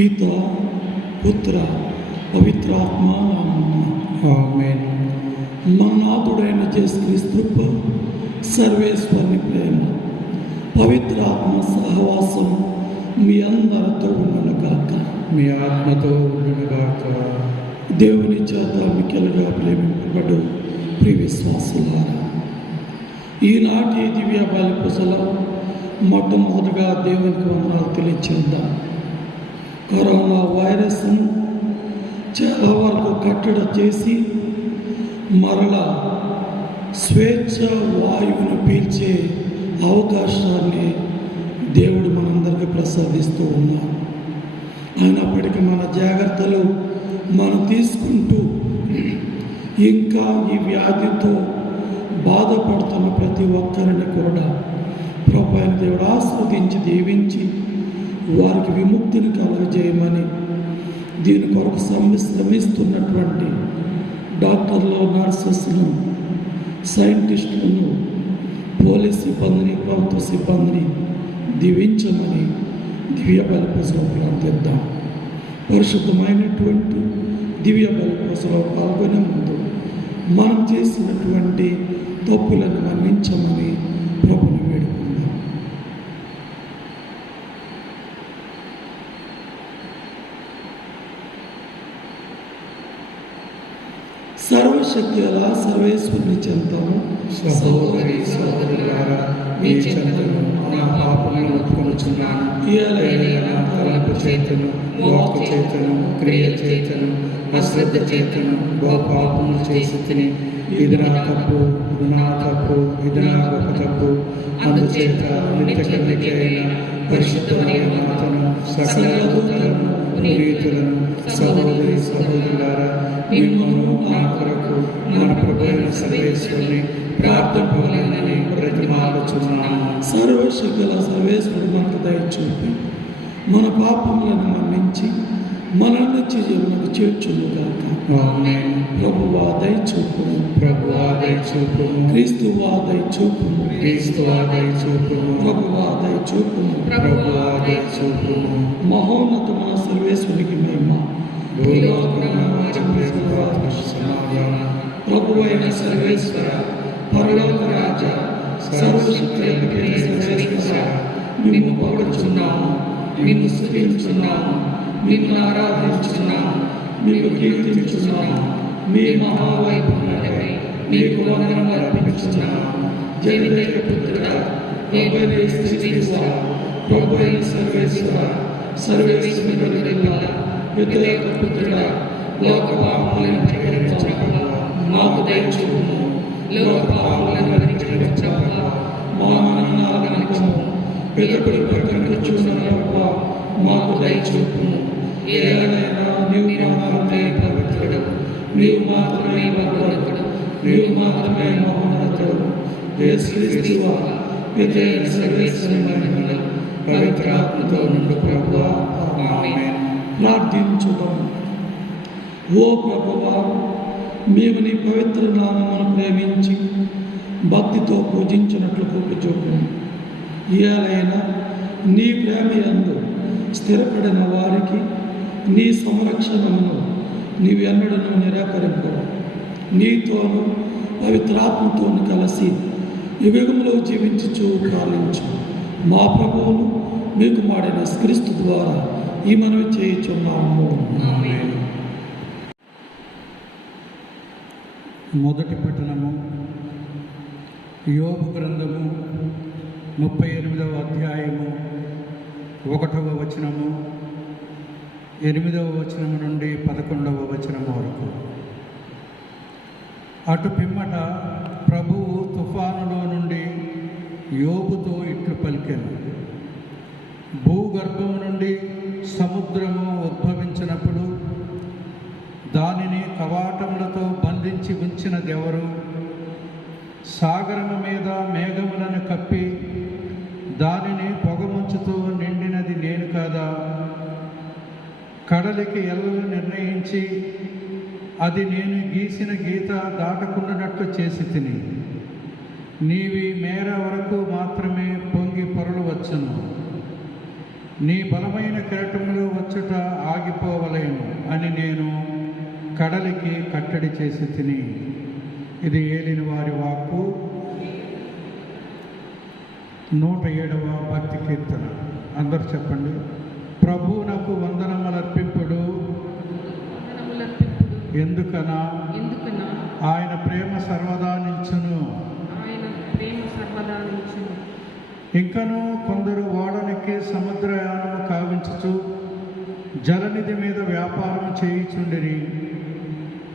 పిత పుత్ర పవిత్రాత్మ నామమున ఆమేన్. మన నాథుడైన యేసుక్రీస్తు కృప, సర్వేశ్వరుని ప్రేమ, పవిత్రాత్మ సహవాసం మీ అందరితో ఉండును గాక. మీ ఆత్మతో ఉండును గాక. దేవుని చేత మిక్కిలుగా ప్రేమింపబడు ప్రియ విశ్వాసులారా, ఈనాటి దివ్య బలి పూజలో మొట్టమొదటిగా దేవునికి వందనాలు తెలియచేద్దాం. కరోనా వైరస్ను చాలా వరకు కట్టడి చేసి మరలా స్వేచ్ఛ వాయువును పీల్చే అవకాశాన్ని దేవుడు మనందరికీ ప్రసాదిస్తూ ఉన్నారు. అయినప్పటికీ మన జాగ్రత్తలు మనం తీసుకుంటూ ఇంకా ఈ వ్యాధితో బాధపడుతున్న ప్రతి ఒక్కరిని కూడా ప్రభువైన దేవుడు ఆస్వాదించి దీవించి వారికి విముక్తిని కలుగజేయమని, దీని కొరకు శ్రమిస్తున్నటువంటి డాక్టర్లు, నర్సెస్ను, సైంటిస్టులను, పోలీస్ సిబ్బందిని, ప్రభుత్వ సిబ్బందిని దీవించమని దివ్య బలి పూజలో ప్రార్థిద్దాం. పరిశుద్ధమైనటువంటి దివ్య బలి పూజలో పాల్గొనే ముందు మనం చేసినటువంటి తప్పులను మన్నించమని ప్రభుని వేడుకుందాం. సర్వశక్తి గల సర్వేశ్వరుని చెంతాము. సహోదరి సహోదరులారా, మీ చెంతను నా పాపములను ఒప్పుకొనుచున్నాను. ఏలైనా తలంపు చేతను, వాక్కు చేతను, క్రియ చేతను, అశ్రద్ధ చేతను పాపములు చేసి తిని, ఇది నా తప్పు, ఇది నా గొప్ప తప్పు. అందుచేత నిత్యకన్యకైన పరిశుద్ధమైన మాతను, సకల దూతలను, పునీతులను, సహోదరి సహోదరులారా, మిమ్మును నా కొరకు మన ప్రభువైన సర్వేశ్వరుని ప్రార్థింపవలెనని ప్రతిమాలుచున్నాను. సర్వశక్తి గల సర్వేశ్వరుడు మనకు దయచూపి మన పాపములను మన్నించి మనల్ని జీవనకు చేర్చునుగాక. ఆమేన్. ప్రభువా దయచూపుము, ప్రభువా దయచూపుము, క్రీస్తువా దయచూపుము, క్రీస్తువా దయచూపుము, ప్రభువా దయచూపుము, ప్రభువా దయచూపుము. మహోన్నతమైన సర్వేశ్వరునికి మహిమ, ప్రభువైన సర్వేశ్వర, పరలోక రాజ, సర్వశక్తియుడైన సర్వేశ్వర, మేము పొగడుచున్నాము, మేము స్తుతించున్నాము, మేము ఆరాధించున్నాము, మేము కీర్తించున్నాము. మీ మహావైభవమునకై మీకు వందనములు అర్పించున్నాము. జగదేక పుత్రుడా, ప్రభువైన యేసుక్రీస్తువా, ప్రభువైన సర్వేశ్వర, సర్వేశ్వరుని గొర్రెపిల్ల, యుద్ధయొక్క పుత్రుడా, లోక పాపములను పరిహరించగా మాకు దయచూపుము. లోక పాపములను పరిహరించగా మా మరణాలను పితరుల ప్రక్కన చూసినప్పుడు మాకు దయచూపుము. ఏలైనా నీవు మాత్రమే పవిత్రుడు, నీవు మాత్రమే భగవంతుడు, నీవు మాత్రమే మహోన్నతుడు. యేసుక్రీస్తువా, పితైన సర్వేశ్వరుని మహిమలో పవిత్రాత్మతో నుండు ప్రభువా. ఆమేన్. ప్రార్థించుదాం. ఓ ప్రభువా, మేము నీ పవిత్ర నామమును ప్రేమించి భక్తితో పూజించినట్లు కృప చూపుము. ఏలైనా నీ ప్రేమ యందు స్థిరపడిన వారికి నీ సంరక్షణను నీవెన్నడను నిరాకరింపవు. నీతోనూ పవిత్రాత్మతోను కలిసి యుగంలో జీవించుచు పాలించు మా ప్రభువును మీకు మాడిన క్రీస్తు ద్వారా ఈ మనవి చేయుచున్నాము. ఆమేన్. మొదటి పట్టణము యోబు గ్రంథము 38వ అధ్యాయము 1వ వచనము, 8వ వచనము నుండి 11వ వచనము వరకు. అటు పిమ్మట ప్రభువు తుఫానులో నుండి యోబుతో ఇట్లు పలికెను. భూగర్భము నుండి సముద్రము ఉద్భవించినప్పుడు దానిని కవాటములతో బంధించి ఉంచినదెవరు? సాగరము మీద మేఘములను కప్పి దానిని పొగమంచుతో నిండినది నేను కాదా? కడలికి ఎల్లలు నిర్ణయించి అది నేను గీసిన గీత దాటకుండానట్లు చేసి తిని, నీవి మేర వరకు మాత్రమే పొంగి పొరలు వచ్చును. నీ బలమైన కెరటములో వచ్చుట ఆగిపోవలేను అని నేను కడలికి కట్టడి చేసి తిని. ఇది ఏలిన వారి వాక్కు. 107వ భక్తి కీర్తన. అందరు చెప్పండి. ప్రభువునకు వందనములర్పింపుడు, ఎందుకనా ఆయన ప్రేమ సర్వదా నిల్చును. ఇంకను కొందరు ఓడనికి సముద్రయానము కావించుచు జలనిధి మీద వ్యాపారం చేయుచుండిరి.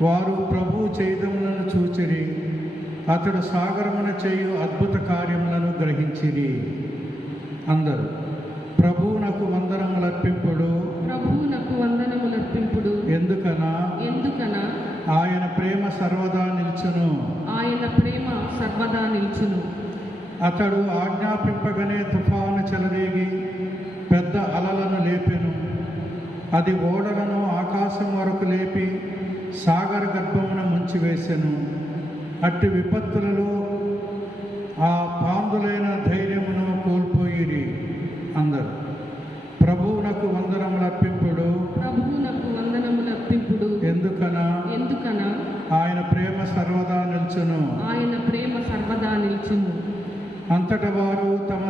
వారు ప్రభువు చేయదములను చూచిరి, అతడు సాగరమున చేయు అద్భుత కార్యములను గ్రహించిరి. అందరూ ప్రభువునకు వందనములర్పింపుడు, ఎందుకనా ఆయన ప్రేమ సర్వదా నిల్చును. అతడు ఆజ్ఞాపింపగనే తుఫాను చెలరేగి పెద్ద అలలను లేపెను. అది ఓడలను ఆకాశం వరకు లేపి సాగర గర్భమున ముంచివేసెను. అట్టి విపత్తులలో ఆ పాందులైన ధైర్యమును కోల్పోయిరి. అందరు ప్రభువునకు వందనములర్పింపుడు, ఎందుకనా ఆయన ప్రేమ సర్వదా నిల్చును. అంతట వారు తమ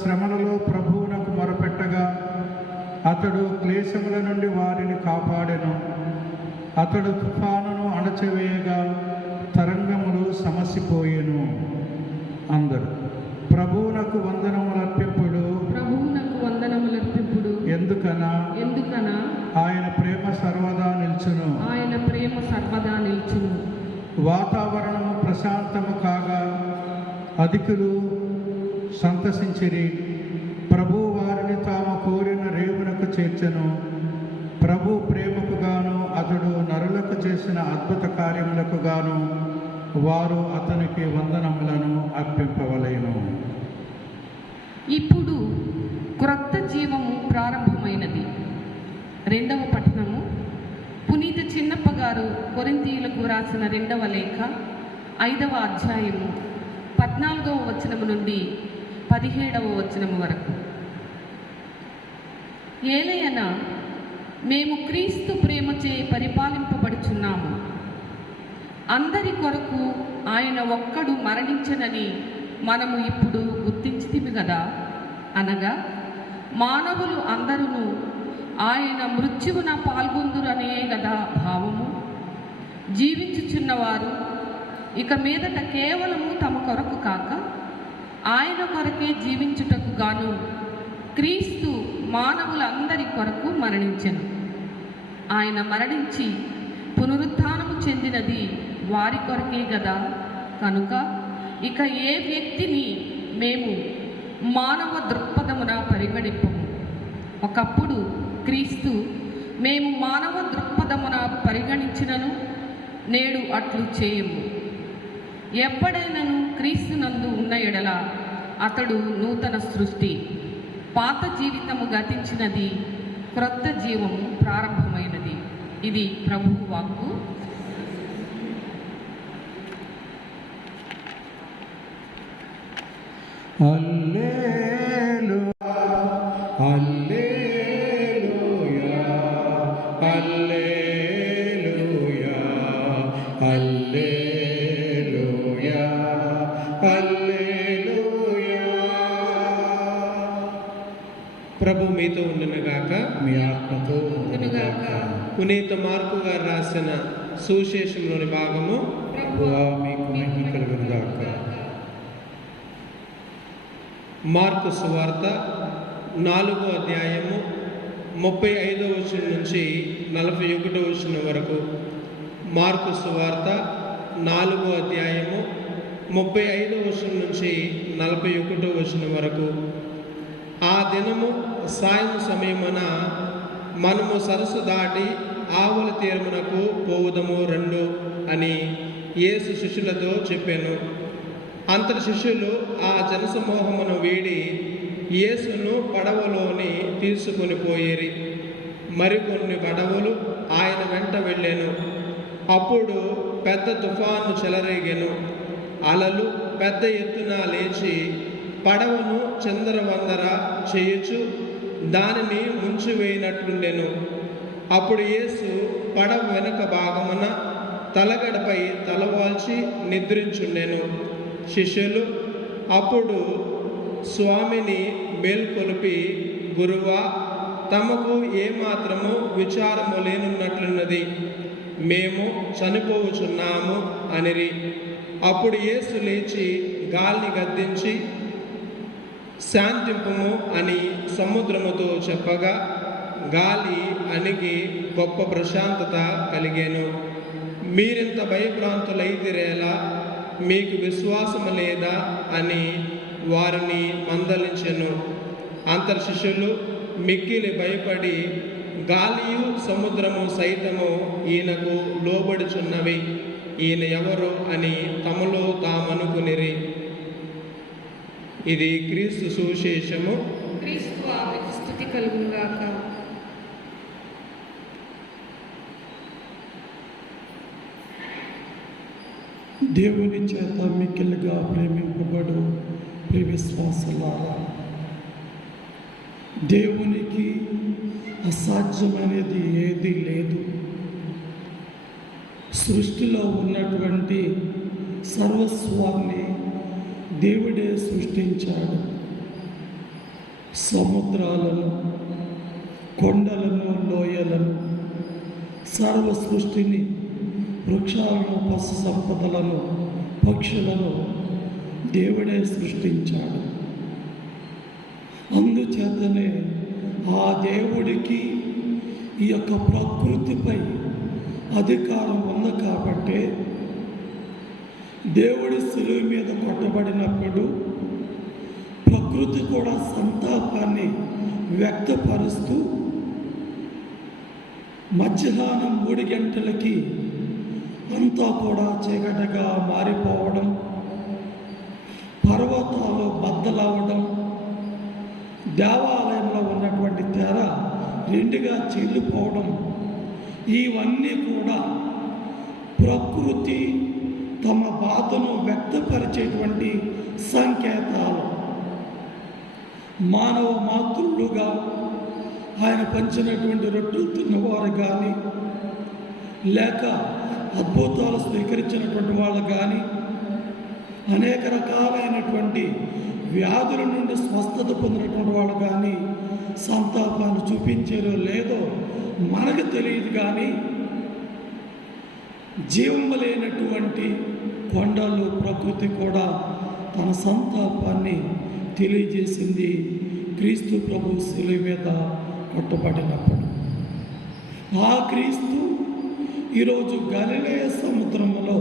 శ్రమలలో ప్రభువునకు మొరపెట్టగా అతడు క్లేశముల నుండి వారిని కాపాడెను. అతడు తుఫానును అణచివేయగా తరంగములు సమసిపోయెను. అందరు ప్రభువునకు వందనములర్పింపుడు, ఎందుకనా ఆయన ప్రేమ సర్వదా నిల్చును. వాతావరణము ప్రశాంతము కాగా అధికులు సంతసించిరి. ప్రభు వారిని తాము కోరిన రేవునకు చేర్చెను. ప్రభు ప్రేమకు గాను అతడు నరులకు చేసిన అద్భుత కార్యములకు గాను వారు అతనికి వందనములను అర్పింపవలెను. ఇప్పుడు క్రొత్త జీవము ప్రారంభమైనది. 2వ పఠనము పునీత చిన్నప్ప గారు కొరింథీయులకు రాసిన 2వ లేఖ 5వ అధ్యాయము 14వ వచనము నుండి 17వ వచనము వరకు. ఏలయన మేము క్రీస్తు ప్రేమచే పరిపాలింపబడుచున్నాము. అందరి కొరకు ఆయన ఒక్కడు మరణించనని మనము ఇప్పుడు గుర్తించితిమి కదా. అనగా మానవులు అందరూ ఆయన మృత్యువున పాల్గొందురనే కదా భావము. జీవించుచున్నవారు ఇక మీదట కేవలము తమ కొరకు కాక ఆయన కొరకే జీవించుటకు గాను క్రీస్తు మానవులందరి కొరకు మరణించెను. ఆయన మరణించి పునరుత్థానము చెందినది వారి కొరకే గదా. కనుక ఇక ఏ వ్యక్తిని మేము మానవ దృక్పథమున పరిగణింపము. ఒకప్పుడు క్రీస్తు మేము మానవ దృక్పథమున పరిగణించినను నేడు అట్లు చేయము. ఎప్పుడైనను క్రీస్తునందు ఉన్న ఎడల అతడు నూతన సృష్టి. పాత జీవితము గతించినది, క్రొత్త జీవము ప్రారంభమైనది. ఇది ప్రభువు వాక్కు. హల్లెలూయా, హల్లెలూయా, హల్లెలూయా, హల్లెలూయా, హల్లెలూయా. ప్రభు మీతో ఉండునుగాక, మీ ఆత్మతో ఉండునుగాక. పునీత మార్కు గారు రాసిన సువిశేషంలోని భాగము. ప్రభువా మీకు మహిమ కలుగునుగాక. మార్కు సువార్త 4వ అధ్యాయము 35వ వచనం నుంచి 41వ వచనం వరకు. మార్కు సువార్త 4వ అధ్యాయము 35వ వచనం నుంచి 41వ వచనం వరకు. ఆ దినము సాయం సమయమున మనము సరస్సు దాటి ఆవుల తీరమునకు పోవుదము రండు అని యేసు శిష్యులతో చెప్పాను. అంతటి శిష్యులు ఆ జనసమూహమును వీడి యేసును పడవలోని తీసుకొని పోయేరి. మరికొన్ని పడవలు ఆయన వెంట వెళ్ళాను. అప్పుడు పెద్ద తుఫాను చెలరేగెను. అలలు పెద్ద ఎత్తున లేచి పడవను చిందరవందర చేయుచు దానిని ముంచివేయనట్లుండెను. అప్పుడు యేసు పడవ వెనుక భాగమున తలగడపై తలవాల్చి నిద్రించుండెను. శిష్యులు అప్పుడు స్వామిని మేల్కొలిపి, గురువా, తమకు ఏమాత్రము విచారము లేనున్నట్లున్నది, మేము చనిపోవచున్నాము అనిరి. అప్పుడు యేసు లేచి గాలిని గద్దించి, శాంతింపుము అని సముద్రముతో చెప్పగా గాలి అణిగి గొప్ప ప్రశాంతత కలిగెను. మీరింత భయభ్రాంతులైతిరేలా, మీకు విశ్వాసము లేదా అని వారిని మందలించెను. అంతర్ శిష్యులు మిక్కిలి భయపడి, గాలియు సముద్రము సైతము ఈయనకు లోబడుచున్నవి, ఈయన ఎవరు అని తమలో తామనుకునిరి. ఇది క్రీస్తు సువిశేషము. క్రీస్తు ఆమెకు స్తుతి కలుగునుగాక. దేవుని చేత మిక్కిలిగా ప్రేమింపబడు ప్రియ విశ్వాసులారా, దేవునికి అసాధ్యమైనది ఏదీ లేదు. సృష్టిలో ఉన్నటువంటి సర్వస్వాన్ని దేవుడే సృష్టించాడు. సముద్రాలను, కొండలను, లోయలను, సర్వ సృష్టిని, వృక్షాలను, పశు సంపదలను, పక్షులను దేవుడే సృష్టించాడు. అందుచేతనే ఆ దేవుడికి ఈ యొక్క ప్రకృతిపై అధికారం ఉంది కాబట్టి దేవుడి శిలువ మీద కొట్టబడినప్పుడు ప్రకృతి కూడా సంతాపాన్ని వ్యక్తపరుస్తూ మధ్యాహ్నం 3 గంటలకి అంతా కూడా చీకటిగా మారిపోవడం, పర్వతాలు బద్దలవడం, దేవాలయంలో ఉన్నటువంటి తెర 2గా చీలిపోవడం, ఇవన్నీ కూడా ప్రకృతి తమ బాధను వ్యక్తపరిచేటువంటి సంకేతాలు. మానవ మాతృలుగా ఆయన పంచినటువంటి రొట్టెలు తిన్నవారు కానీ, లేక అద్భుతాలు స్వీకరించినటువంటి వాళ్ళు కానీ, అనేక రకాలైనటువంటి వ్యాధుల నుండి స్వస్థత పొందినటువంటి వాళ్ళు కానీ సంతాపాన్ని చూపించారో లేదో మనకు తెలియదు. కానీ జీవము లేనటువంటి కొండలు, ప్రకృతి కూడా తన సంతాపాన్ని తెలియజేసింది క్రీస్తు ప్రభు శిలువ మీద కొట్టబడినప్పుడు. ఆ క్రీస్తు ఈరోజు గలిలయ సముద్రంలో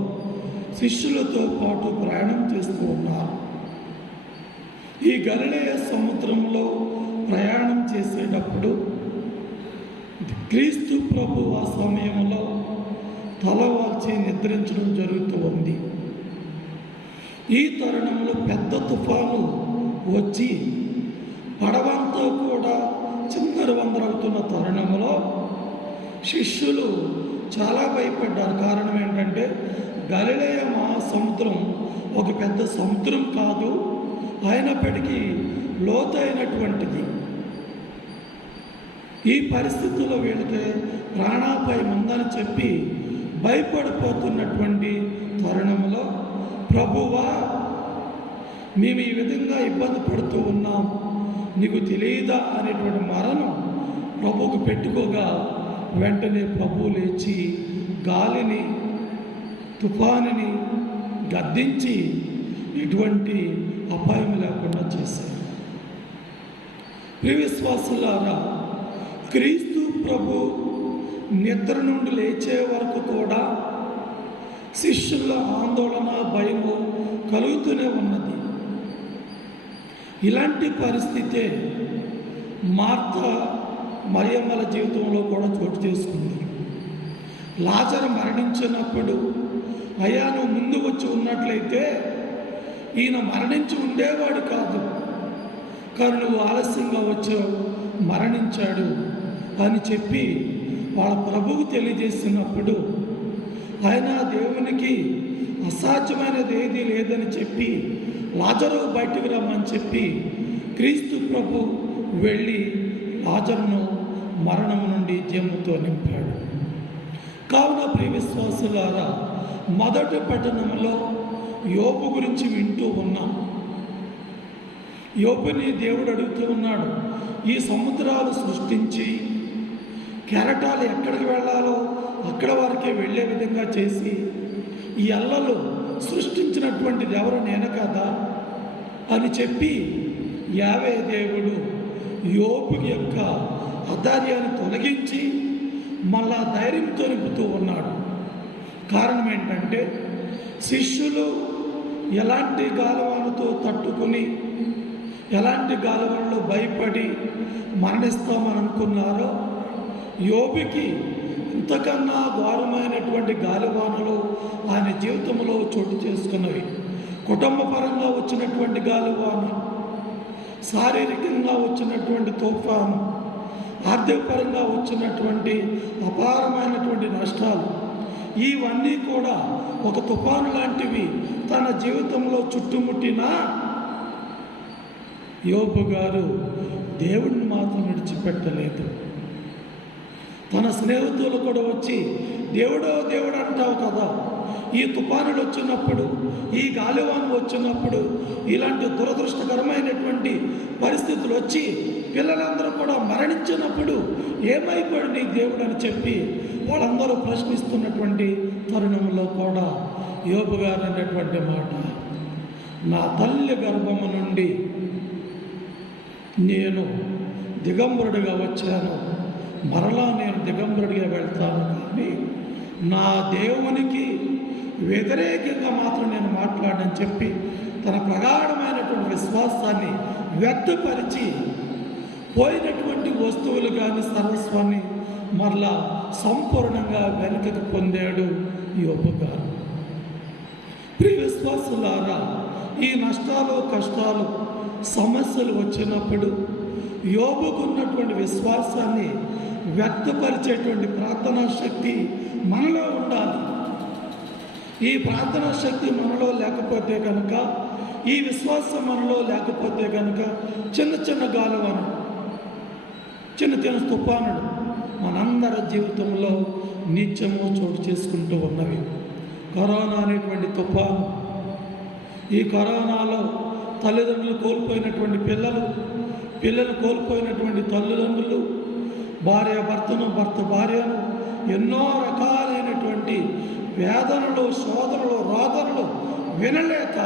శిష్యులతో పాటు ప్రయాణం చేస్తూ ఉన్నారు. ఈ గలిలయ సముద్రంలో ప్రయాణం చేసేటప్పుడు క్రీస్తు ప్రభు ఆ సమయంలో తలవాల్చి నిద్రించడం జరుగుతూ ఉంది. ఈ తరుణంలో పెద్ద తుఫాను వచ్చి పడవంతా కూడా చిందరవందరవుతున్న తరుణంలో శిష్యులు చాలా భయపడ్డారు. కారణం ఏంటంటే గలిలయ మహాసముద్రం ఒక పెద్ద సముద్రం కాదు, అయినప్పటికీ లోతైనటువంటిది. ఈ పరిస్థితుల్లో వీళ్ళకి ప్రాణాపాయం ఉందని చెప్పి భయపడిపోతున్నటువంటి తరుణంలో, ప్రభువా, మేము ఈ విధంగా ఇబ్బంది పడుతూ ఉన్నాం, నీకు తెలియదా అనేటువంటి మరణం ప్రభువుకు పెట్టుకోగా వెంటనే ప్రభువు లేచి గాలిని, తుఫానుని గద్దించి ఎటువంటి అపాయం లేకుండా చేశారు. ప్రియ విశ్వాసులారా, క్రీస్తు ప్రభు నిద్ర నుండి లేచే వరకు కూడా శిష్యుల ఆందోళన, భయము కలుగుతూనే ఉన్నది. ఇలాంటి పరిస్థితే మార్త, మరియమ్మల జీవితంలో కూడా చోటు చేసుకుంది. లాజరు మరణించినప్పుడు, అయ్యా నువ్వు ముందు వచ్చి ఉన్నట్లయితే ఈయన మరణించి ఉండేవాడు కాదు, కానీ నువ్వు ఆలస్యంగా వచ్చావు, మరణించాడు అని చెప్పి వాళ్ళ ప్రభువుకు తెలియజేసినప్పుడు, ఆయన దేవునికి అసాధ్యమైనది ఏదీ లేదని చెప్పి లాజరు బయటకు రమ్మని చెప్పి క్రీస్తు ప్రభు వెళ్ళి లాజరును మరణము నుండి జీవముతో నింపాడు. కావున ప్రియ విశ్వాసులారా, మొదటి పట్టణంలో యోబు గురించి వింటూ ఉన్నాం. యోబుని దేవుడు అడుగుతూ ఉన్నాడు, ఈ సముద్రాలు సృష్టించి కెరటాలు ఎక్కడికి వెళ్ళాలో అక్కడ వారికే వెళ్ళే విధంగా చేసి ఈ అల్లలు సృష్టించినటువంటిది ఎవరు, నేను కదా అని చెప్పి యావే దేవుడు యోబు యొక్క అధైర్యాన్ని తొలగించి మళ్ళా ధైర్యంతో నింపుతూ ఉన్నాడు. కారణం ఏంటంటే, శిష్యులు ఎలాంటి గాలవానతో తట్టుకుని ఎలాంటి గాలవానలో భయపడి మరణిస్తామని అనుకున్నారో, యోబుకి ఇంతకన్నా ఘోరమైనటువంటి గాలివానలు ఆయన జీవితంలో చోటు చేసుకున్నవి. కుటుంబ పరంగా వచ్చినటువంటి గాలివాన, శారీరకంగా వచ్చినటువంటి తుఫాను, ఆర్థిక పరంగా వచ్చినటువంటి అపారమైనటువంటి నష్టాలు, ఇవన్నీ కూడా ఒక తుఫాను లాంటివి తన జీవితంలో చుట్టుముట్టినా యోబు గారు దేవుడిని మాత్రం విడిచిపెట్టలేదు. తన స్నేహితులు కూడా వచ్చి, దేవుడో దేవుడు అంటావు కదా, ఈ తుఫానులు వచ్చినప్పుడు, ఈ గాలివాన వచ్చినప్పుడు, ఇలాంటి దురదృష్టకరమైనటువంటి పరిస్థితులు వచ్చి పిల్లలందరూ కూడా మరణించినప్పుడు ఏమైపోయాడు నీ దేవుడు అని చెప్పి వాళ్ళందరూ ప్రశ్నిస్తున్నటువంటి తరుణంలో కూడా యోబు గారు అనేటువంటి మాట, నా తల్లి గర్భము నుండి నేను దిగంబరుడిగా వచ్చాను, మరలా నేను దిగంబరుడిగా వెళ్తాను, కానీ నా దేవునికి వ్యతిరేకంగా మాత్రం నేను మాట్లాడని చెప్పి తన ప్రగాఢమైనటువంటి విశ్వాసాన్ని వ్యక్తపరిచి పోయినటువంటి వస్తువులు కానీ సర్వస్వాన్ని మరలా సంపూర్ణంగా వెనుకకు పొందాడు యోబు గారు. ప్రియ విశ్వాసులారా, ఈ నష్టాలు, కష్టాలు, సమస్యలు వచ్చినప్పుడు యోబుకున్నటువంటి విశ్వాసాన్ని వ్యక్తపరిచేటువంటి ప్రార్థనా శక్తి మనలో ఉండాలి. ఈ ప్రార్థనా శక్తి మనలో లేకపోతే కనుక, ఈ విశ్వాసం మనలో లేకపోతే కనుక చిన్న చిన్న గాలివాన, చిన్న చిన్న తుఫానులు మనందరి జీవితంలో నిత్యము చోటు చేసుకుంటూ ఉన్నవి. కరోనా అనేటువంటి తుఫాను, ఈ కరోనాలో తల్లిదండ్రులు కోల్పోయినటువంటి పిల్లలు కోల్పోయినటువంటి తల్లిదండ్రులు, భార్య భర్తను, భర్త భార్యను, ఎన్నో రకాలైనటువంటి వేదనలు, శోధనలు, రోదనలు వినలేక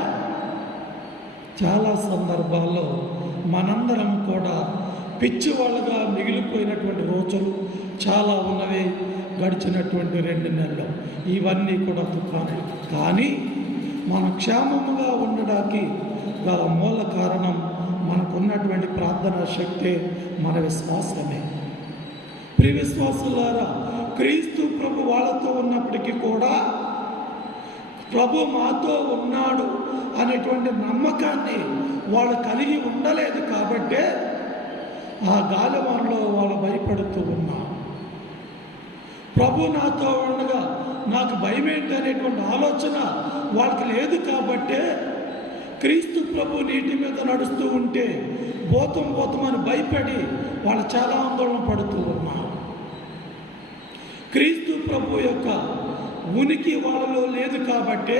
చాలా సందర్భాల్లో మనందరం కూడా పిచ్చివాళ్ళగా మిగిలిపోయినటువంటి రోజులు చాలా ఉన్నవి గడిచినటువంటి 2 నెలలు. ఇవన్నీ కూడా తుఫానులు. కానీ మన క్షేమముగా ఉండడానికి గల మూల కారణం మనకున్నటువంటి ప్రార్థనా శక్తి, మన విశ్వాసమే. ప్రియ విశ్వాసులారా, క్రీస్తు ప్రభు వాళ్ళతో ఉన్నప్పటికీ కూడా ప్రభు మాతో ఉన్నాడు అనేటువంటి నమ్మకాన్ని వాళ్ళు కలిగి ఉండలేదు. కాబట్టే ఆ గాలివానలో వాళ్ళు భయపడుతూ ఉన్నారు. ప్రభు నాతో ఉండగా నాకు భయం ఏంటి అనేటువంటి ఆలోచన వాళ్ళకి లేదు. కాబట్టే క్రీస్తు ప్రభు నీటి మీద నడుస్తూ ఉంటే పోతం అని భయపడి వాళ్ళు చాలా ఆందోళన పడుతూ ఉన్నారు. క్రీస్తు ప్రభు యొక్క ఉనికి వాళ్ళలో లేదు. కాబట్టే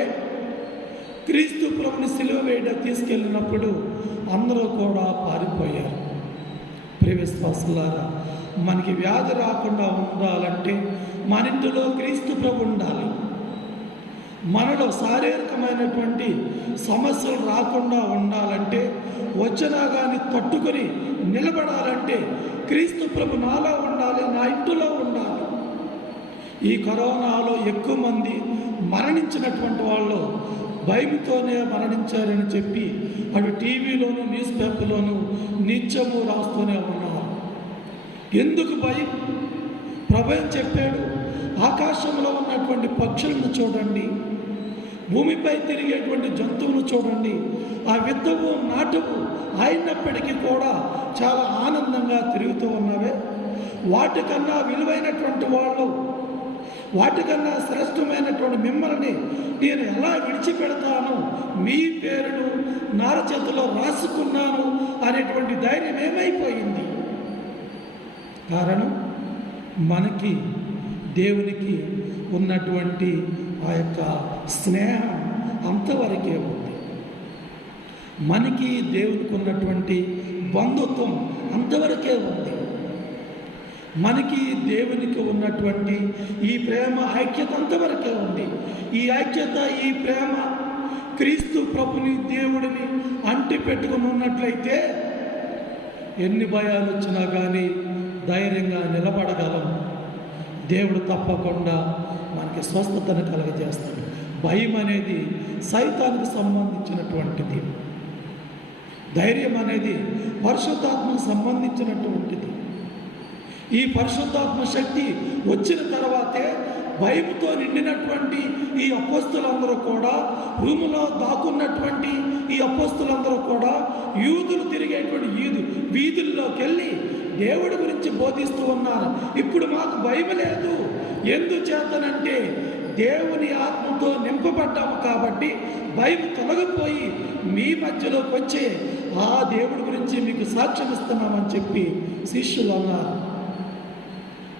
క్రీస్తు ప్రభుని సిలువ వేయడం తీసుకెళ్ళినప్పుడు అందరూ కూడా పారిపోయారు. ప్రియ విశ్వాసులారా, మనకి వ్యాధి రాకుండా ఉండాలంటే మన ఇంటిలో క్రీస్తు ప్రభు ఉండాలి. మనలో శారీరకమైనటువంటి సమస్యలు రాకుండా ఉండాలంటే, వచ్చినా కానీ తట్టుకొని నిలబడాలంటే క్రీస్తు ప్రభు నాలో ఉండాలి, నా ఇంటిలో ఉండాలి. ఈ కరోనాలో ఎక్కువ మంది మరణించినటువంటి వాళ్ళు భయంతోనే మరణించారని చెప్పి అవి టీవీలోను, న్యూస్ పేపర్లోను నిత్యము రాస్తూనే ఉన్నారు. ఎందుకు భయం? ప్రభు చెప్పాడు, ఆకాశంలో ఉన్నటువంటి పక్షులను చూడండి, భూమిపై తిరిగేటువంటి జంతువులు చూడండి, ఆ విత్తవు నాటువు అయినప్పటికీ కూడా చాలా ఆనందంగా తిరుగుతూ ఉన్నవే. వాటికన్నా విలువైనటువంటి వాళ్ళు, వాటికన్నా శ్రేష్టమైనటువంటి మిమ్మల్ని నేను ఎలా విడిచిపెడతాను, మీ పేరును నార చేతిలో రాసుకున్నాను అనేటువంటి ధైర్యం ఏమైపోయింది? కారణం మనకి దేవునికి ఉన్నటువంటి ఆ యొక్క స్నేహం అంతవరకే ఉంది. మనకి దేవునికి ఉన్నటువంటి బంధుత్వం అంతవరకే ఉంది. మనకి దేవునికి ఉన్నటువంటి ఈ ప్రేమ ఐక్యత అంతవరకే ఉంది. ఈ ఐక్యత, ఈ ప్రేమ క్రీస్తు ప్రభుని దేవుడిని అంటి పెట్టుకుని ఉన్నట్లయితే ఎన్ని భయాలు వచ్చినా కానీ ధైర్యంగా నిలబడగలం. దేవుడు తప్పకుండా మనకి స్వస్థతను కలుగజేస్తాడు. భయం అనేది సైతానికి సంబంధించినటువంటిది. ధైర్యం అనేది పరిశుద్ధాత్మకు సంబంధించినటువంటిది. ఈ పరిశుద్ధాత్మ శక్తి వచ్చిన తర్వాతే భయంతో నిండినటువంటి ఈ అపోస్తులందరూ కూడా, రూములో దాక్కున్నటువంటి ఈ అపోస్తులందరూ కూడా యూదులు తిరిగేటువంటి వీధుల్లోకి వెళ్ళి దేవుడి గురించి బోధిస్తూ ఉన్నారు. ఇప్పుడు మాకు భయం లేదు. ఎందుచేతనంటే దేవుని ఆత్మతో నింపబడ్డాము కాబట్టి భయం తొలగిపోయి మీ మధ్యలోకి వచ్చే ఆ దేవుడి గురించి మీకు సాక్ష్యం ఇస్తున్నామని చెప్పి శిష్యులు అన్నారు.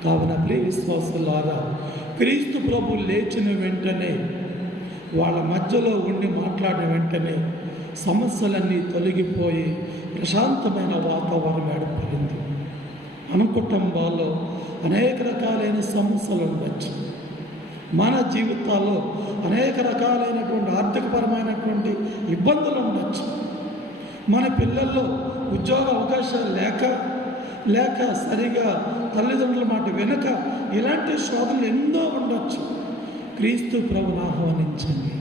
కావున ప్రియ విశ్వాసులారా, క్రీస్తు ప్రభు లేచిన వెంటనే, వాళ్ళ మధ్యలో ఉండి మాట్లాడిన వెంటనే సమస్యలన్నీ తొలగిపోయి ప్రశాంతమైన వాతావరణం ఏర్పడింది. మన కుటుంబాల్లో అనేక రకాలైన సమస్యలు ఉండొచ్చు. మన జీవితాల్లో అనేక రకాలైనటువంటి ఆర్థికపరమైనటువంటి ఇబ్బందులు ఉండొచ్చు. మన పిల్లల్లో ఉద్యోగ అవకాశాలు లేక సరిగా తల్లిదండ్రుల మాట వెనుక ఇలాంటి శోధనలు ఎన్నో ఉండొచ్చు. క్రీస్తు ప్రభుని ఆహ్వానించండి.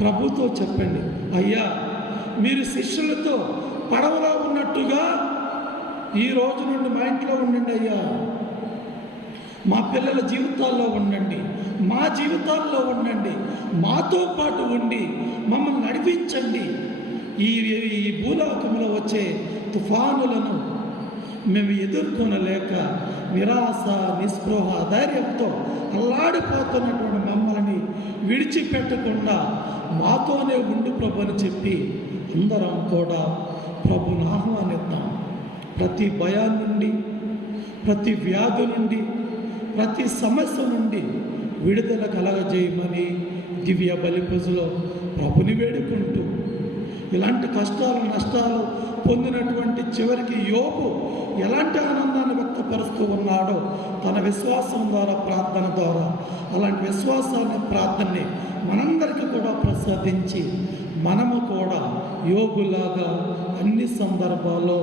ప్రభుతో చెప్పండి, అయ్యా మీరు శిష్యులతో పడవలో ఉన్నట్టుగా ఈ రోజు నుండి మా ఇంట్లో ఉండండి. అయ్యా మా పిల్లల జీవితాల్లో ఉండండి, మా జీవితాల్లో ఉండండి, మాతో పాటు ఉండి మమ్మల్ని నడిపించండి. ఈ భూలోకంలో వచ్చే తుఫానులను మేము ఎదుర్కొనలేక నిరాశ, నిస్పృహ, ధైర్యంతో అల్లాడిపోతున్నటువంటి మమ్మల్ని విడిచిపెట్టకుండా మాతోనే ఉండు ప్రభు అని చెప్పి అందరం కూడా ప్రభుని ఆహ్వానిద్దాం. ప్రతి భయం నుండి, ప్రతి వ్యాధి నుండి, ప్రతి సమస్య నుండి విడుదల కలగజేయమని దివ్య బలి పూజలో ప్రభుని వేడుకుంటూ, ఇలాంటి కష్టాలు నష్టాలు పొందినటువంటి చివరికి యోబు ఎలాంటి ఆనందాన్ని వ్యక్తపరుస్తూ ఉన్నాడో తన విశ్వాసం ద్వారా, ప్రార్థన ద్వారా, అలాంటి విశ్వాసాన్ని, ప్రార్థనని మనందరికీ కూడా ప్రసాదించి మనము కూడా యోగులాగా అన్ని సందర్భాల్లో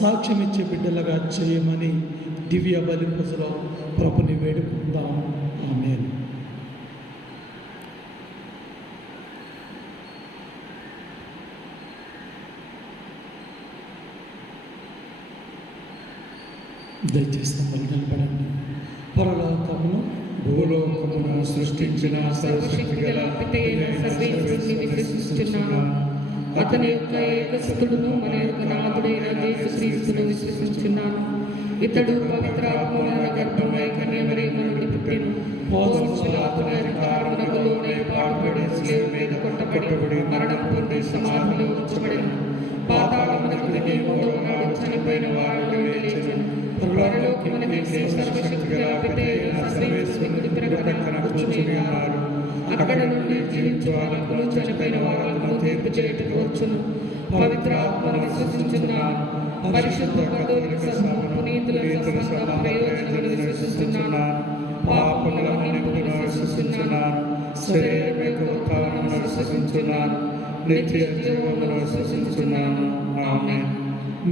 సాక్ష్యం ఇచ్చే బిడ్డలుగా చేయమని దివ్య బలి పూజలో ప్రభుని వేడుకుందాం. ఆమేన్. దయచేసి నిలబడండి. పరలోకమును భూలోకమును సృష్టించిన సర్వశక్తి గల పితయైన సర్వేశ్వరుని విశ్వసిస్తున్నాను. అతని యొక్క ఏకసుతుడును మన యొక్క నాథుడైన యేసుక్రీస్తును విశ్వసించున్నాను. ఇతడు పవిత్రాత్మ వలన గర్భమై కన్యమరియమ్మ నుండి పుట్టెను. పోన్షియుల అధికారమునకు లోనై పాటుపడి శిలువ మీద కొట్టబడి మరణం పొంది సమాధిలో ఉంచబడెను. పాతాళమునకు దిగి మూడవ నాడు చనిపోయిన వారిలో లేచెను. పరలోకమునకెక్కి సర్వశక్తి గల పితయైన సర్వేశ్వరుని కుడి ప్రక్కన కూర్చుని ఉన్నాడు. అక్కడ నుండి జీవించు వాళ్లకు, చనిపోయిన వాళ్లకు తీర్పు చేయుటకు వచ్చును. పవిత్రాత్మను విశ్వసించున్నాను. పరిశుద్ధ కథోలిక సంఘము, పునీతుల సహవాస ప్రయోజనమును విశ్వసిస్తున్నాను. పాపముల మన్నింపును విశ్వసిస్తున్నాను. శరీరం యొక్క ఉత్థానమును విశ్వసిస్తున్నాను. నిత్య జీవమును విశ్వసిస్తున్నాను. ఆమేన్.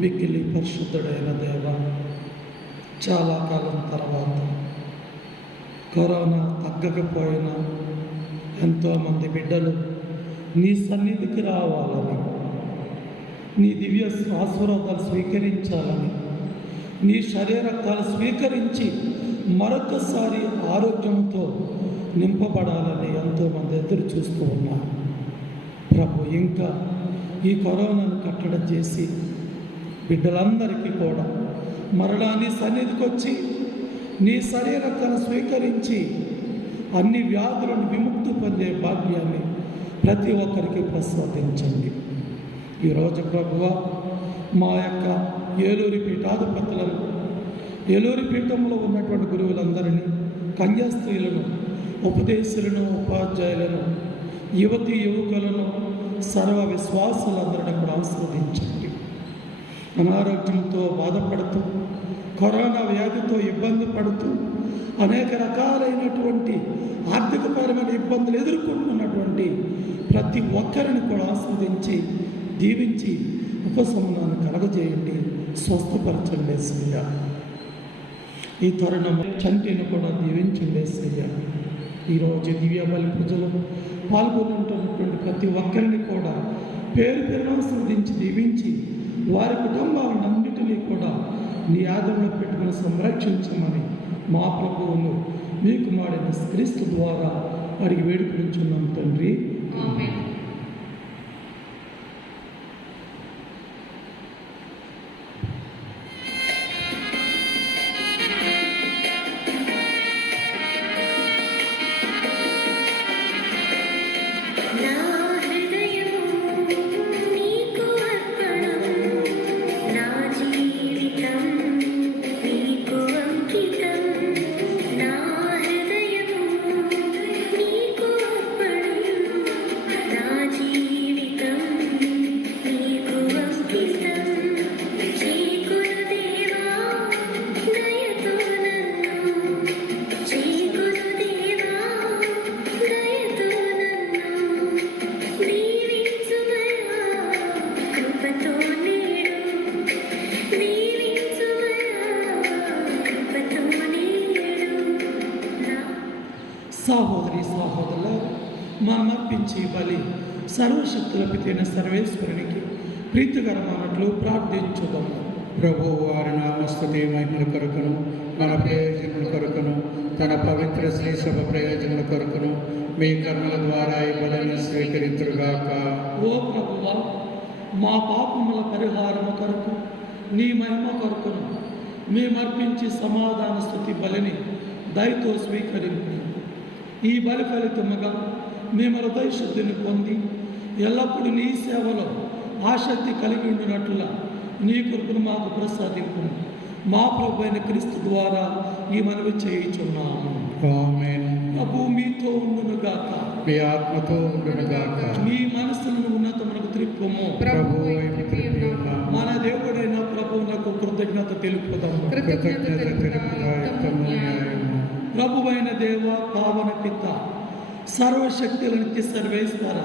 మిక్కిలి పరిశుద్ధుడైన దేవ, చాలా కాలం తర్వాత కరోనా తగ్గకపోయినా ఎంతోమంది బిడ్డలు నీ సన్నిధికి రావాలని, నీ దివ్య ఆశీర్వాదాలు స్వీకరించాలని, నీ శరీరకాలు స్వీకరించి మరొకసారి ఆరోగ్యంతో నింపబడాలని ఎంతోమంది ఎదురు చూస్తూ ఉన్నారు. ప్రభు, ఇంకా ఈ కరోనాను కట్టడి చేసి బిడ్డలందరికీ కూడా మరలా నీ సన్నిధికి వచ్చి నీ శరీరకాలు స్వీకరించి అన్ని వ్యాధులను విముక్తి పొందే భాగ్యాన్ని ప్రతి ఒక్కరికి ప్రసాదించండి. ఈరోజు ప్రభువా, మా యొక్క ఏలూరి పీఠాధిపతులను ఏలూరు పీఠంలో ఉన్నటువంటి గురువులందరినీ, కన్యాస్త్రీలను, ఉపదేశులను, ఉపాధ్యాయులను, యువతి యువకులను, సర్వ విశ్వాసులందరినీ కూడా ఆశీర్వదించండి. అనారోగ్యంతో బాధపడుతూ, కరోనా వ్యాధితో ఇబ్బంది పడుతూ, అనేక రకాలైనటువంటి ఆర్థికపరమైన ఇబ్బందులు ఎదుర్కొంటున్నటువంటి ప్రతి ఒక్కరిని కూడా ఆస్వాదించి దీవించి ఉపశమనాన్ని కలగజేయండి, స్వస్థపరచండి యేసయ్యా. ఈ తరుణం చంటిని కూడా దీవించండి యేసయ్యా. ఈరోజు దివ్య బలి పూజలో పాల్గొంటున్నటువంటి ప్రతి ఒక్కరిని కూడా పేరు పేరున ఆస్వాదించి దీవించి వారి కుటుంబాలన్నింటినీ కూడా నీ ఆదరణ పెట్టుకుని సంరక్షించమని మా ప్రభువును మీ కుమారుడైన క్రీస్తు ద్వారా అడిగి వేడుకుంటున్నాం తండ్రి. ఆమేన్. నా హృదయము నీకు అర్పణం, నా జీవితం నీకు అంకితం. నా హృదయము నీకు అర్పణం, నా జీవితం నీకు అంకితం. చేకొను దేవా దయతో నన్ను, చేకొను దేవా దయతో నన్ను దీవించుమయా కృపతో నేడు, దీవించుమయా కృపతో నేడు. సహోదరి సహోదరుల మనమర్పించి బలి సర్వశక్తుల పితైన సర్వేశ్వరునికి ప్రీతికరమైనట్లు ప్రార్థించుదాము. ప్రభు వారి నామస్తుతి మహిమల కొరకును, మన ప్రయోజనముల కొరకును, తన పవిత్ర శ్రీ సభ ప్రయోజనముల కొరకును మీ కర్మల ద్వారా ఈ బలిని స్వీకరించుగాక. ఓ ప్రభువా, మా పాపముల పరిహారము కొరకు నీ మహిమ కొరకును మేమర్పించి సమాధాన స్తుతి బలిని దయతో స్వీకరింపు. ఈ బలి ఫలితముగా మేము హృదయ శుద్ధిని పొంది ఎల్లప్పుడూ నీ సేవలో ఆసక్తి కలిగి ఉండినట్లుగా నీ కృపను మాకు ప్రసాదింపు. మా ప్రభు అయిన క్రీస్తు ద్వారా ఈ మనవి చేయుచున్నాము. ఆమేన్. ప్రభు మీతో ఉండునుగాక, మీ ఆత్మతో ఉండునుగాక. మీ మనసులను ఉన్నతమునకు త్రిప్పుము. ప్రభు వైపు త్రిప్పి ఉన్నాము. మన దేవుడైన ప్రభువునకు కృతజ్ఞత తెలుపుదాము. కృతజ్ఞత తెలుపుట యుక్తము, న్యాయము. ప్రభువైన దేవ, పావన పిత, సర్వశక్తులకి సర్వేశ్వర,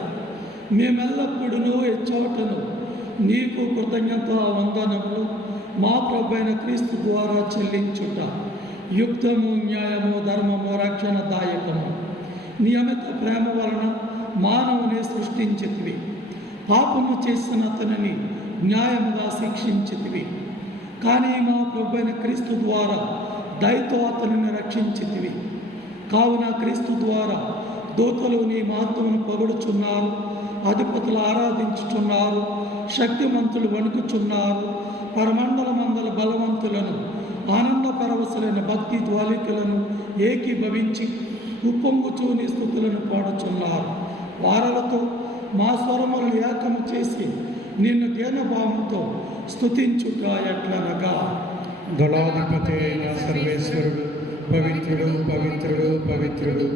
మేమెల్లప్పుడూ ఎచ్చోటను నీకు కృతజ్ఞత వందనములు మా ప్రభువైన క్రీస్తు ద్వారా చెల్లించుట యుక్తము, న్యాయము, ధర్మము, రక్షణదాయకము. నియమిత ప్రేమ వలన మానవుని సృష్టించితివి, పాపము చేసిన అతనిని న్యాయముగా శిక్షించితివి. కానీ మా ప్రభువైన క్రీస్తు ద్వారా దయతో అతనిని రక్షించితివి. కావున క్రీస్తు ద్వారా దూతలు నీ మహత్వమును పొగడుచున్నారు, అధిపతులు ఆరాధించుచున్నారు, శక్తిమంతులు వణుకుచున్నారు, పరమండల మండల బలవంతులను ఆనంద పరవశులైన భక్తి జ్వాలికలను ఏకీభవించి ఉప్పొంగుచూ నీ స్తుతులను పాడుచున్నారు. వారలతో మా స్వరములను ఏకము చేసి నిన్ను దీనభావంతో స్తుతించుట ఎట్లనగా, దళాధిపతి అయిన సర్వేశ్వరుడు పవిత్రుడు, పవిత్రుడు, పవిత్రుడు,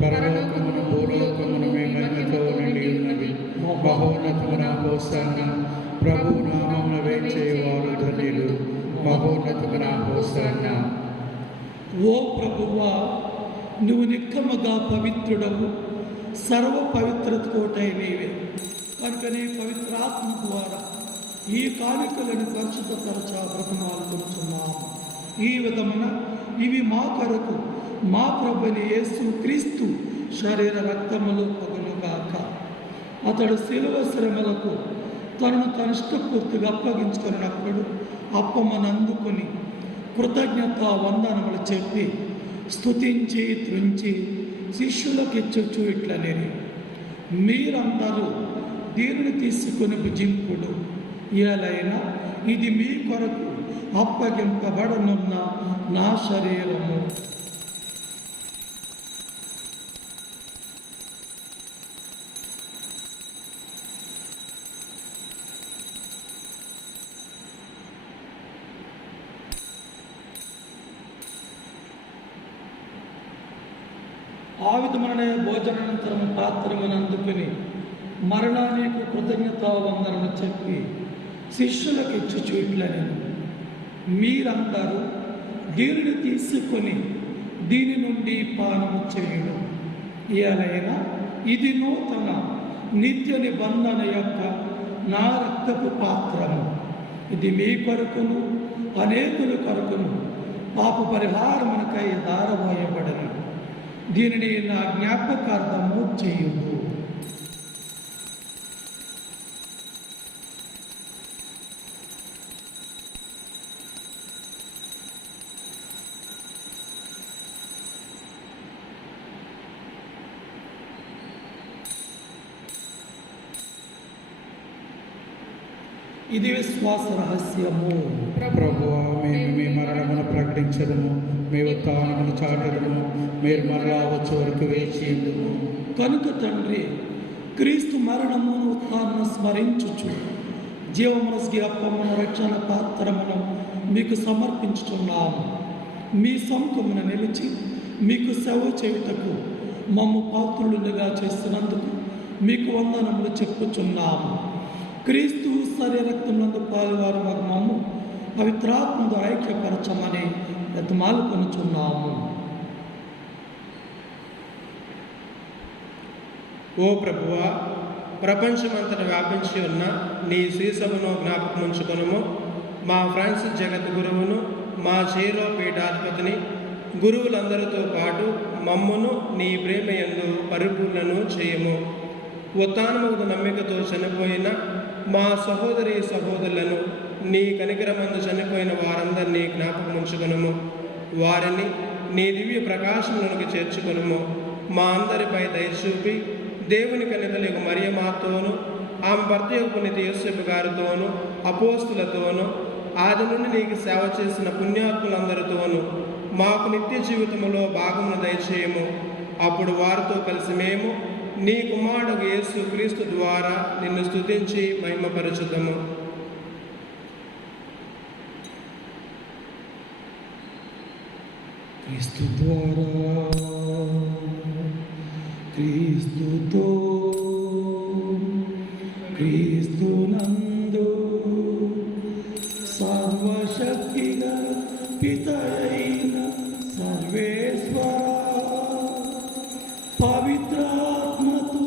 పరలోకమును భూలోకమును మీ మహిమతో నిండి ఉన్నవి. మహోన్నతమున హోసన్న. ప్రభు నామమున వేచేవారు ధన్యులు. మహోన్నతమున హోసన్న. ఓ ప్రభువా, నువ్వు నిక్కముగా పవిత్రుడవు, సర్వ పవిత్రత కోటై నీవే. కనుకనే పవిత్రాత్మ ద్వారా ఈ కానుకలను పరిశుద్ధపరచ బ్రతమాలుతున్నాము. ఈ విధమున ఇవి మా కొరకు మా ప్రభుని యేసు క్రీస్తు శరీర రక్తములు పగులుగాక. అతడు శిలువ శ్రమలకు తనను తనిష్టపూర్తిగా అప్పగించుకున్నప్పుడు అప్పమను అందుకుని కృతజ్ఞత వందనములు చెప్పి స్తుతించి త్రుంచి శిష్యులకు ఇచ్చొచ్చు ఇట్లనేది, మీరందరూ దీనిని తీసుకుని భుజింపుడు, ఏలైనా ఇది మీ కొరకు అప్పగింపబడనున్న నా శరీరము. ఆ విధమైన భోజనానంతరం పాత్రలను అందుకుని మరలా నీకు కృతజ్ఞతావందనము చెప్పి శిష్యులకు ఇచ్చి ఇట్లని, మీరందరూ దీనిని తీసుకొని దీని నుండి పానము చేయడం, ఏలైనా ఇది నూతన నిత్య నిబంధన యొక్క నా రక్తపు పాత్రము. ఇది మీ కొరకును అనేకుల కొరకును పాప పరిహారమునకై దారబోయబడను. దీనిని నా జ్ఞాపకార్థము చేయుము. ఇది విశ్వాస రహస్యము. ప్రభువా, మేము మీ మరణమును ప్రకటించదము, మీ ఉత్థానమును చాటదము, మీరు మరలా వచ్చే వరకు వేచి ఉండుము. కనుక తండ్రి, క్రీస్తు మరణమును ఉత్థానమును స్మరించుచు జీవమనస్గి అప్పమును రక్షణ పాత్రమును మీకు సమర్పించుచున్నాము. మీ సముఖమున నిలిచి మీకు సేవ చేయుటకు మమ్ము పాత్రులుగా చేస్తున్నందుకు మీకు వందనములు చెప్పుచున్నాము. క్రీస్తు శరీరక్తమునందు పాలువారు మమ్ము పవిత్రాత్మతో ఐక్యపరచమని బ్రతిమాలు కొనుచున్నాము. ఓ ప్రభువా, ప్రపంచమంతటా వ్యాపించి ఉన్న నీ శ్రీసభను జ్ఞాపకం ఉంచుకొనుము. మా ఫ్రాన్సిస్ జగత్ గురువును, మా చేరో పీఠాధిపతిని, గురువులందరితో పాటు మమ్మును నీ ప్రేమయందు పరిపూర్ణను చేయము. ఉత్థానముకు నమ్మికతో చనిపోయిన మా సహోదరి సహోదరులను, నీ కనికరమందు చనిపోయిన వారందరినీ జ్ఞాపకం ఉంచుకొనుము. వారిని నీ దివ్య ప్రకాశములకు చేర్చుకొనుము. మా అందరిపై దయచూపి దేవుని కన్యకలకు మరియమాతోను, ఆమె భర్త యొక్క పునీత యోసేపు గారితోను, అపోస్తులతోను, ఆది నుండి నీకు సేవ చేసిన పుణ్యాత్ములందరితోనూ మాకు నిత్య జీవితంలో భాగమును దయచేయము. అప్పుడు వారితో కలిసి మేము నీ కుమారుడు యేసు క్రీస్తు ద్వారా నిన్ను స్తుతించి మహిమపరచుదము. క్రీస్తు ద్వారా, క్రీస్తుతో, క్రీస్తునందు సర్వశక్తిగా పితయైన సర్వేశ్వర పవిత్రాత్మతో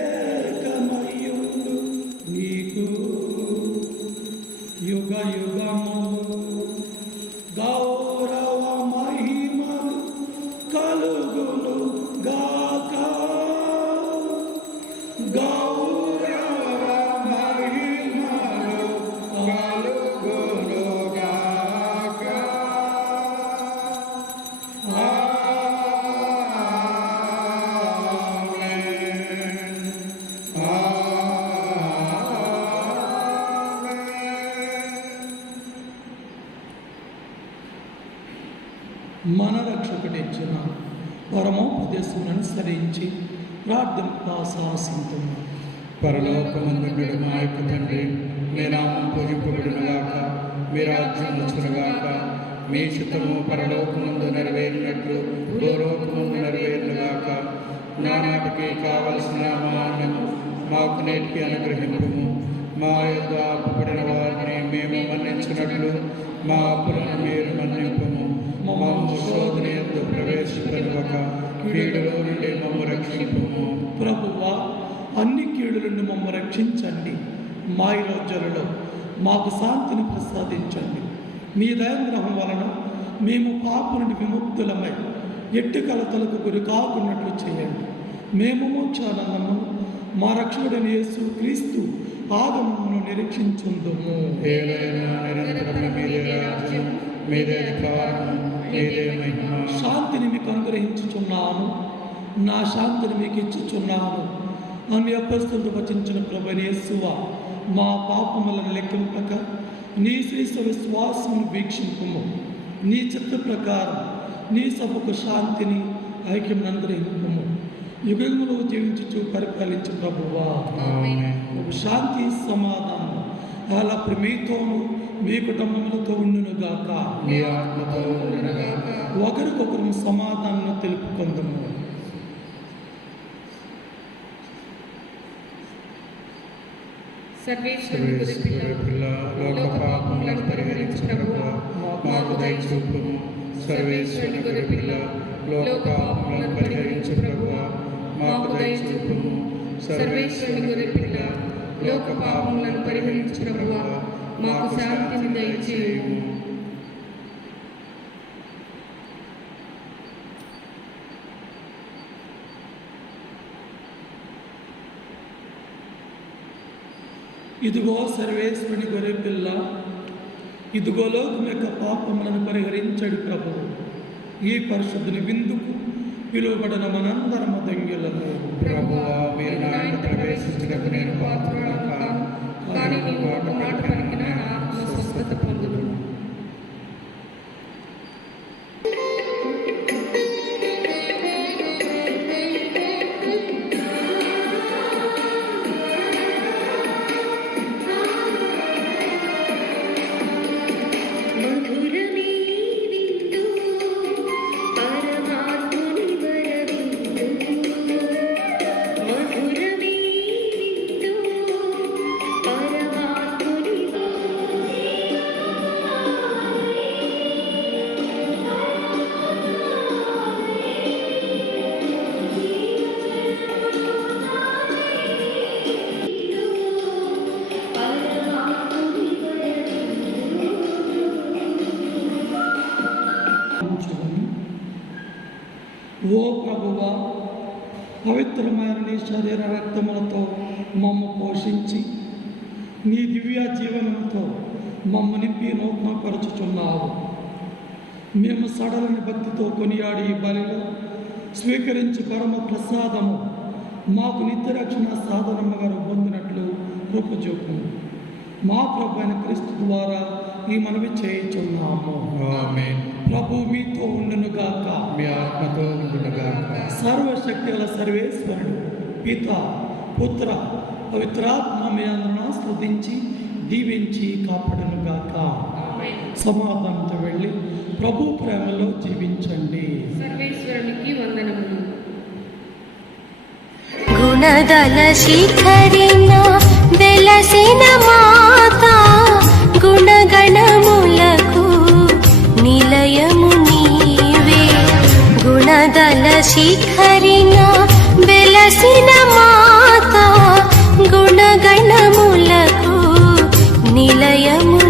ఏకమయ్యుండు నీకు యుగ యుగములు గౌరవ మహిమలు కలుగును గాక. గౌరవ మహిమలు కలుగును గాక. మన రక్షకుడిచ్చిన పరమోపదేశం అనుసరించి ప్రార్థన సాహసించున్నాం. పరలోకమందుండు మా యొక్క తండ్రి, మీ నామం పూజింపబడునుగాక, మీ రాజ్యం వచ్చునుగాక, మీ చిత్తము పరలోకమందు నెరవేరినట్లు భూలోకమందు నెరవేరునుగాక. నానాటికి కావలసిన మా అన్నము మాకు నేటికి అనుగ్రహింపుము. మా యొద్ద అప్పుబడిన వారిని మేము మన్నించినట్లు మా అప్పులను మీరు మన్నింపుము. మమ్ము శోధన యందు ప్రవేశపెట్టక కీడులో నుండి మమ్ము రక్షింపుము. ప్రభువా, అన్ని కీడుల నుండి మమ్మ రక్షించండి. మా ఈ రోజులలో మాకు శాంతిని ప్రసాదించండి. మీ దయాగ్రహం వలన మేము పాప నుండి విముక్తులమై ఎట్టి కలతలకు గురి కాకున్నట్లు చేయండి. మేము మోక్షానందమును మా రక్షకుడైన యేసు క్రీస్తు ఆగమనమును నిరీక్షించుందుము. ఏలైనా నిరంతరము మీదే రాజ్యం, మీదే అధికారము, మీదే మహిమ. శాంతిని మీకు అనుగ్రహించుచున్నాను, నా శాంతిని మీకు ఇచ్చుచున్నాను అని అపస్తులతో వచించిన ప్రభువైన యేసువా, మా పాపములను లెక్కింపక నీ శ్రీస్వ విశ్వాసమును వీక్షింపుము. నీ చిత్త ప్రకారం నీ సభకు శాంతిని ఐక్యం అనుగ్రహింపుము. యుగములో జీవించుచు పరిపాలించు ప్రభువా, నువ్వు శాంతి సమాధానం అలా మీతోను మీ కుటుంబములతో ఉండునుగాక. మీ ఆత్మతో ఉండునుగాక. ఒకరికొకరు సమాధానం తెలుపుకుందాము. సర్వేశ్వరుని సర్వేశ్వర పిల్ల లోక పాపములను పరిహరించు ప్రభువా మాకు దయచూపుము. సర్వేశ్వరుని గొర్రెపిల్ల లోక పాపములను పరిహరించు ప్రభువా మాకు దయచూపుము. సర్వేశ్వరుని గొర్రెపిల్ల లోక పాపములను పరిహరించు ప్రభువా మాకు శాంతిని దయచేయుము. ఇదిగో సర్వేశ్వరుని గొర్రె పిల్ల, ఇదిగో లోకం యొక్క పాపములను పరిహరించడు ప్రభువు. ఈ పరిశుద్ధుని విందుకు పిలువబడిన మనందరము ధన్యులము. ప్రభువా మీరు నా ఇంట ప్రవేశించుటకు నేను పాత్రుడను కాను, కానీ నీవు ఒక మాట పలికిన నా ఆత్మ స్వస్థత పొందును. మధురమే విందు పరమాత్ముని వరవిందు. మధురమే విందు పరమాత్ముని ఓ ప్రభువా, పవిత్రమైన నీ శరీర రక్తములతో మమ్ము పోషించి నీ దివ్య జీవనంతో మమ్ము నింపి నూతనపరచుచున్నావు. మేము సడలని భక్తితో కొనియాడి ఈ బలిలో స్వీకరించి పరమ ప్రసాదము మాకు నిత్యరక్షణ సాధనముగా పొందినట్లు కృపచూపు. మా ప్రభు అయిన క్రీస్తు ద్వారా ఈ మనవి చేయుచున్నాము. ఆమేన్. ప్రభు మీతో ఉండునుగాక. మీ ఆత్మతో ఉండునుగాక. సర్వశక్తి గల సర్వేశ్వరుడు పిత పుత్ర పవిత్రాత్మ మీ అందరూ స్తుతించి దీవించి కాపాడునుగాక. సమాధానంతో వెళ్ళి ప్రభు ప్రేమలో జీవించండి. సర్వేశ్వరునికి వందనములు. గుణదల శిఖరిన వెలసిన మాత గుణగణములకు నిలయము నీవే. గుణదల శిఖరిన వెలసిన మాత గుణగణములకు నిలయము